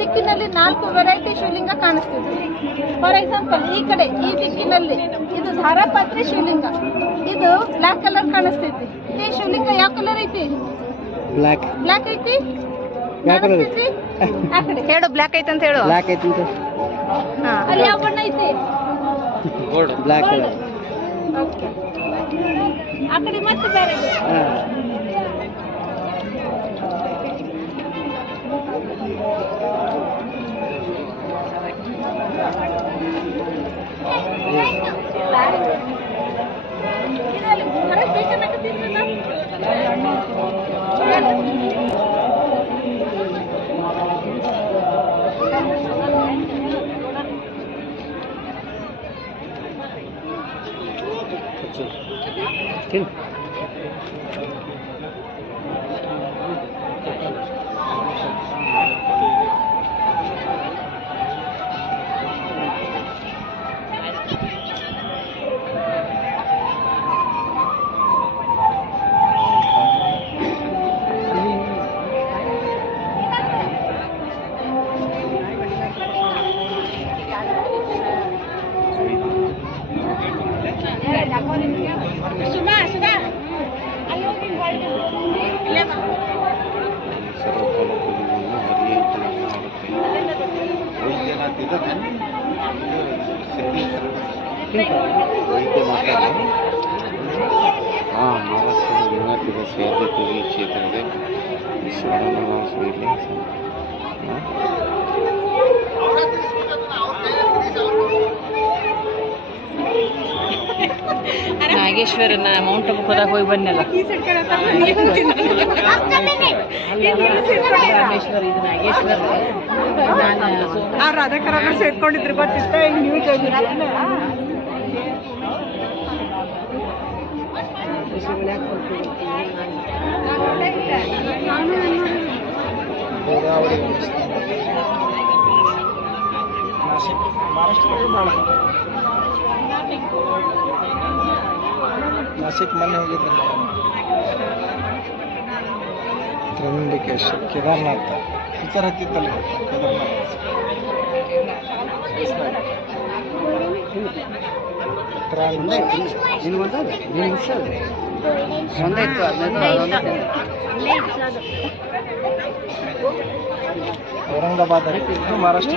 ದಿಕ್ಕಿನಲ್ಲಿ 4 ವೆರೈಟಿ ಶಿವಲಿಂಗ ಕಾಣಿಸ್ತಿದೆ. For example ಈ ಕಡೆ ಈ ದಿಕ್ಕಿನಲ್ಲಿ ಇದು ಧಾರಾಪಾತ್ರಿ ಶಿವಲಿಂಗ, ಇದು ಬ್ಲಾಕ್ ಕಲರ್ ಕಾಣಿಸ್ತೈತಿ. ಈ ಶಿವಲಿಂಗ ಯಾವ ಕಲರ್ ಐತಿ? ಬ್ಲಾಕ್ ಐತಿ. ಆ ಕಡೆ ಹೇಳು, ಬ್ಲಾಕ್ ಐತೆ ಅಂತ ಹೇಳು. ಬ್ಲಾಕ್ ಐತಿ ಅಂತ. ಅಲ್ಲಿ ಯಾವ ಬಣ್ಣ ಐತಿ? Black okay. ಆ ಕಡೆ ಮತ್ತೆ ಬೇರೆ ಮಹಾರಾಷ್ಟ್ರದ ಯುನೈಟೆಡ್ ಸೇರಿತು ಈ ಕ್ಷೇತ್ರದಲ್ಲಿ ನಾಗೇಶ್ವರನ ಮೌಂಟ್ ಅಬುಕೋದಾಗ ಹೋಗಿ ಬನ್ನಲ್ಲ. ರಾಮೇಶ್ವರ ಇದು ನಾಗೇಶ್ವರ. ರಾಧಾಕರ ಸೇರ್ಕೊಂಡಿದ್ರು ಗೊತ್ತಿತ್ತ ನ್ಯೂಸ್ ನಾಸಿಕ್ ಮೊನ್ನೆ ಹೋಗಿದ್ದಿಲ್ಲ. ತ್ರ್ಯಂಬಕೇಶ್ವರ, ಕೇದಾರ್ನಾಥ ಹೆಸರು ಹತ್ತಿತ್ತಲ್ಲ ಔರಂಗಾಬಾದ್ ಮಹಾರಾಷ್ಟ್ರ.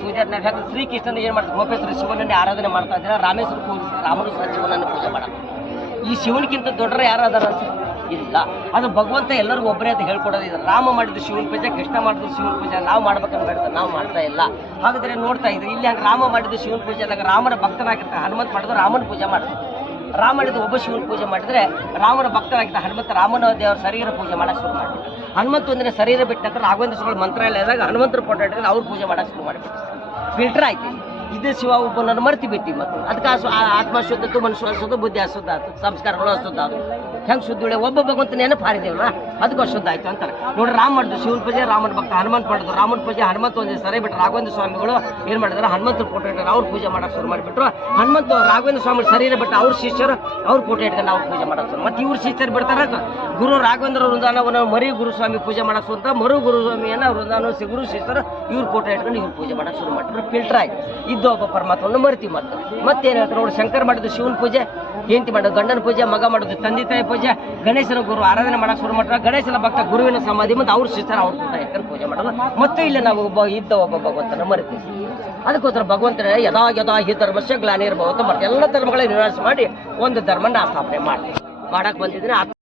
ಪೂಜೆ ಶ್ರೀಕೃಷ್ಣನ ಏನ್ ಮಾಡ್ತಾರೆ? ಗೋಪೇಶ್ವರ ಶಿವನನ್ನೇ ಆರಾಧನೆ ಮಾಡ್ತಾ ಇದ್ದಾರೆ. ರಾಮೇಶ್ವರ ರಾಮನು ಸಹ ಶಿವನನ್ನು ಪೂಜೆ ಮಾಡ. ಈ ಶಿವನಿಗಿಂತ ದೊಡ್ಡರ ಯಾರಾದಾರ ಇಲ್ಲ. ಅದು ಭಗವಂತ ಎಲ್ಲರಿಗೂ ಒಬ್ಬರೇ ಅಂತ ಹೇಳ್ಕೊಡೋದಿದೆ. ರಾಮ ಮಾಡಿದ್ದು ಶಿವನ ಪೂಜೆ, ಕೃಷ್ಣ ಮಾಡಿದ್ದು ಶಿವನ ಪೂಜೆ. ನಾವು ಮಾಡ್ಬೇಕಂತ ಬೇಡ, ನಾವು ಮಾಡ್ತಾ ಇಲ್ಲ. ಹಾಗಾದ್ರೆ ನೋಡ್ತಾ ಇದ್ರಿ ಇಲ್ಲಿ ಹಂಗೆ ರಾಮ ಮಾಡಿದ್ದು ಶಿವನ ಪೂಜೆ ಆದಾಗ ರಾಮನ ಭಕ್ತನಾಗಿರ್ತಾರೆ. ಹನುಮಂತ ಮಾಡಿದ್ರು ರಾಮನ ಪೂಜೆ ಮಾಡ್ತಾರೆ. ರಾಮ ಮಾಡಿದ್ದು ಒಬ್ಬ ಶಿವನ ಪೂಜೆ ಮಾಡಿದ್ರೆ ರಾಮನ ಭಕ್ತರಾಗಿದ್ದ ಹನುಮಂತ ರಾಮನ ದೇವರ ಶರೀರ ಪೂಜೆ ಮಾಡಕ್ಕೆ ಶುರು ಮಾಡಿ. ಹನುಮಂತ ಒಂದಿನ ಶರೀರ ಬಿಟ್ಟ ನಂತರ ರಾಘವೇಂದ್ರ ಸ್ವಾಮಿ ಮಂತ್ರಾಲಯದಾಗ ಹನುಮಂತರ ಫೋಟೋ ಇಟ್ಟಿದ್ರೆ ಅವ್ರು ಪೂಜೆ ಮಾಡಕ್ಕೆ ಶುರು ಮಾಡಿಬಿಟ್ಟು ಫಿಲ್ಟರ್ ಆಯ್ತು. ಇದು ಶಿವ ಒಬ್ಬನನ್ನು ಮರ್ತಿ ಬಿಟ್ಟು ಮತ್ತು ಅದಕ್ಕೆ ಆತ್ಮ ಶುದ್ಧತ್ತು, ಮನುಷ್ಯ ಶುದ್ಧ, ಬುದ್ಧಿ ಅಶುದ್ಧ ಆಯ್ತು, ಸಂಸ್ಕಾರಗಳು ಅಶುದ್ಧ ಅದು. ಹೆಂಗೆ ಶುದ್ಧ ಒಬ್ಬ ಭಗವಂತ ನೆನಪು ಹಾರಿದೇವಲ್ಲ ಅದಕ್ಕೆ ಅಶುದ್ಧ ಆಯ್ತು ಅಂತಾರೆ. ನೋಡಿ, ರಾಮ ಮಾಡಿದ್ರು ಶಿವನ ಪೂಜೆ, ರಾಮನ ಭಕ್ತ ಹನುಮಂತ ಮಾಡಿದ್ರು ರಾಮನ ಪೂಜೆ. ಹನುಮಂತ ಒಂದಿನ ಸರಿ ಬಿಟ್ಟು ರಾಘವೇಂದ್ರ ಸ್ವಾಮಿಗಳು ಏನು ಮಾಡಿದ್ರೆ ಹನುಮಂತರ ಫೋಟೋ ಇಟ್ಕೊಂಡು ಅವ್ರು ಪೂಜೆ ಮಾಡಕ್ಕೆ ಶುರು ಮಾಡಿಬಿಟ್ರು. ಹನುಮಂತ ರಾಘವೇಂದ್ರ ಸ್ವಾಮಿ ಶರೀರ ಬಿಟ್ಟು ಅವ್ರ ಶಿಷ್ಯರು ಅವ್ರ ಫೋಟೋ ಇಟ್ಕೊಂಡು ಅವ್ರು ಪೂಜೆ ಮಾಡಕ್ಕೆ ಶುರು. ಮತ್ತು ಇವ್ರ ಶಿಷ್ಯರು ಬಿಡ್ತಾರೆ. ಗುರು ರಾಘವೇಂದ್ರ ವೃಂದಾವನ ಮರಿ ಗುರುಸ್ವಾಮಿ ಪೂಜೆ ಮಾಡಕ್ಕೆ ಶುರು. ಮರು ಗುರುಸ್ವಾಮಿಯನ್ನು ವೃಂದಾವನ ಗುರು ಶಿಷ್ಯರು ಇವ್ರ ಫೋಟೋ ಇಟ್ಕೊಂಡು ಇವ್ರು ಪೂಜೆ ಮಾಡಕ್ಕೆ ಶುರು ಮಾಡಿದ್ರು. ಫಿಲ್ಟರ್ ಆಯ್ತು. ಇದ್ದು ಒಬ್ಬ ಪರಮಾತ್ಮನ ಮರ್ತಿ. ಮತ್ತೇನು ಹೇಳ್ತಾರೆ ನೋಡಿ, ಶಂಕರ್ ಮಾಡಿದ್ದು ಶಿವನ ಪೂಜೆ, ಹೆಂಡತಿ ಮಾಡೋದು ಗಂಡನ ಪೂಜೆ, ಮಗ ಮಾಡೋದು ತಂದೆ ತಾಯಿ ಪೂಜೆ, ಗಣೇಶನ ಗುರು ಆರಾಧನೆ ಮಾಡಕ್ಕೆ ಶುರು ಮಾಡ್ತಾರೆ. ಗಣೇಶನ ಭಕ್ತ ಗುರುವಿನ ಸಮಾಧಿ ಮತ್ತು ಅವ್ರ ಶಿಷ್ಯರ ಅವ್ರ ಫೋಟೋ ಇಟ್ಕೊಂಡು ಪೂಜೆ ಮಾಡೋದು. ಮತ್ತು ಇಲ್ಲಿ ನಾವು ಒಬ್ಬ ಭಗವಂತನ ಮರಿತೀವಿ. ಅದಕ್ಕೋಸ್ಕರ ಭಗವಂತನ ಯದಾ ಹಿ ಧರ್ಮಸ್ಯ ಗ್ಲಾನಿರ್ಭವತ ಮಾಡ್ತಾರೆ. ಎಲ್ಲ ಧರ್ಮಗಳನ್ನ ವಿನಾಶ ಮಾಡಿ ಒಂದು ಧರ್ಮನ ಸ್ಥಾಪನೆ ಮಾಡಕ್ಕೆ ಬಂದಿದ್ದೀನಿ.